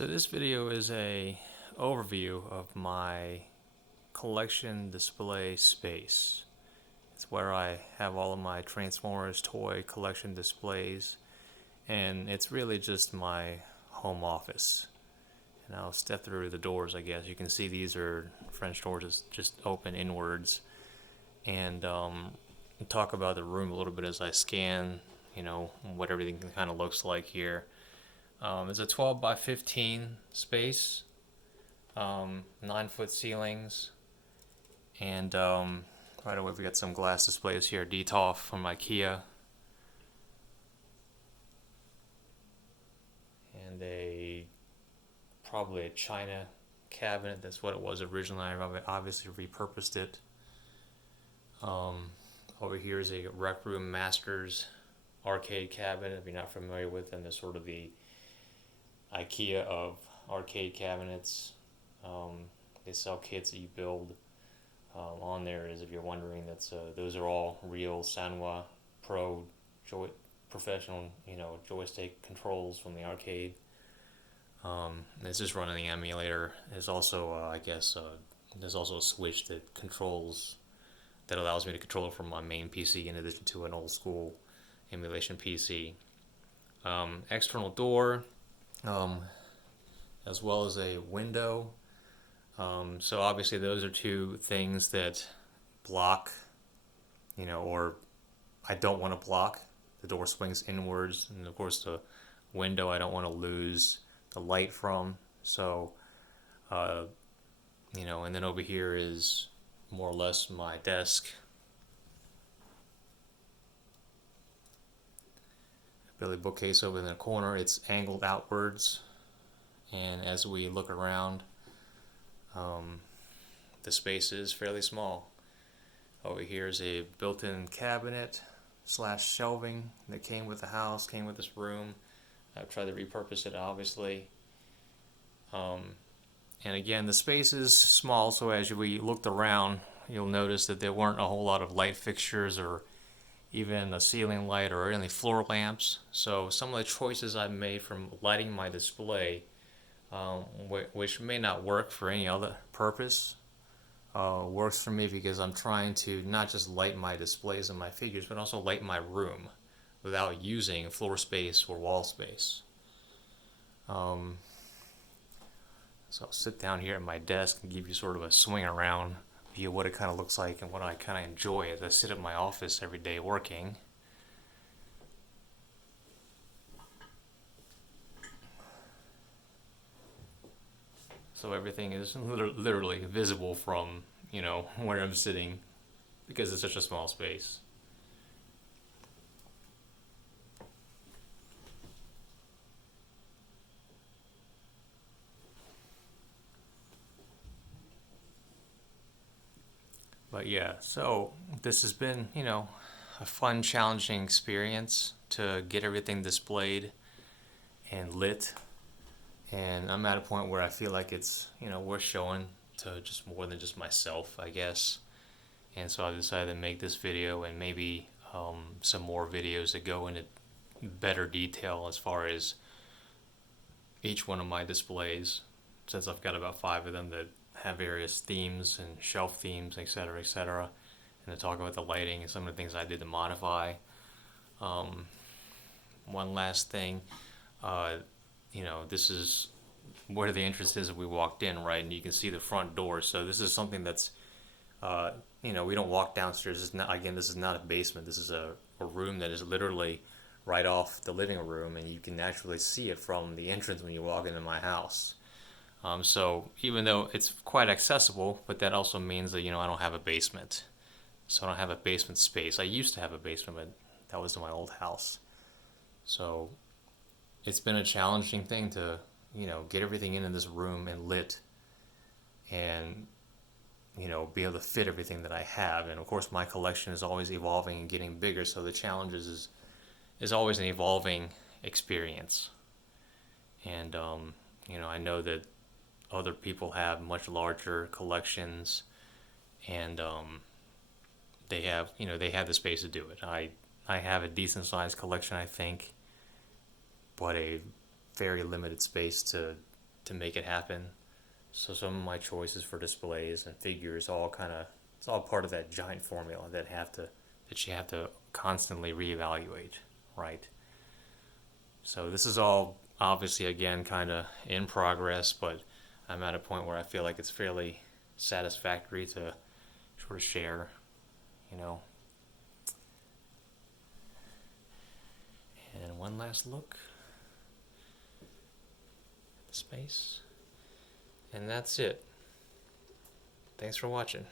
So this video is a overview of my collection display space. It's where I have all of my Transformers toy collection displays, and it's really just my home office. And I'll step through the doors, I guess. You can see these are French doors just open inwards, and talk about the room a little bit as I scan, what everything kind of looks like here. It's a 12 by 15 space, 9-foot ceilings, and right away we got some glass displays here. Detolf from IKEA, and probably a China cabinet. That's what it was originally. I've obviously repurposed it. Over here is a Rec Room Masters arcade cabinet. If you're not familiar with them, they're sort of the IKEA of arcade cabinets. They sell kits that you build. On there is, if you're wondering, those are all real Sanwa Pro professional, joystick controls from the arcade. It's just running the emulator. There's also, there's also a switch that allows me to control it from my main PC in addition to an old school emulation PC. External door, as well as a window. So obviously those are two things that block, or I don't want to block. The door swings inwards, and of course the window I don't want to lose the light from. So, and then over here is more or less my desk. Billy bookcase over in the corner. It's angled outwards, and as we look around, the space is fairly small. Over here is a built-in cabinet / shelving that came with the house, came with this room. I've tried to repurpose it, obviously. And again, the space is small, so as we looked around, you'll notice that there weren't a whole lot of light fixtures or even a ceiling light or any floor lamps. So some of the choices I made from lighting my display, which may not work for any other purpose, works for me because I'm trying to not just light my displays and my figures, but also light my room without using floor space or wall space. So I'll sit down here at my desk and give you sort of a swing around view of what it kind of looks like and what I kind of enjoy as I sit at my office every day working. So everything is literally visible from, where I'm sitting because it's such a small space. But yeah, so this has been, a fun, challenging experience to get everything displayed and lit. And I'm at a point where I feel like it's, worth showing to just more than just myself, I guess. And so I decided to make this video and maybe some more videos that go into better detail as far as each one of my displays, since I've got about 5 of them that have various themes and shelf themes, etc., etc., and to talk about the lighting and some of the things I did to modify. One last thing, this is where the entrance is if we walked in, right? And you can see the front door. So this is something that's, we don't walk downstairs. This is not a basement. This is a room that is literally right off the living room, and you can actually see it from the entrance when you walk into my house. So even though it's quite accessible, but that also means that, I don't have a basement. So I don't have a basement space. I used to have a basement, but that was in my old house. So it's been a challenging thing to, get everything in this room and lit and, be able to fit everything that I have. And of course my collection is always evolving and getting bigger. So the challenge is always an evolving experience. And, I know that other people have much larger collections, and they have the space to do it. I have a decent sized collection, I think, but a very limited space to to make it happen. So some of my choices for displays and figures all kind of, it's all part of that giant formula that you have to constantly reevaluate, right? So this is all obviously again kind of in progress, but I'm at a point where I feel like it's fairly satisfactory to sort of share, you know. And one last look at the space. And that's it. Thanks for watching.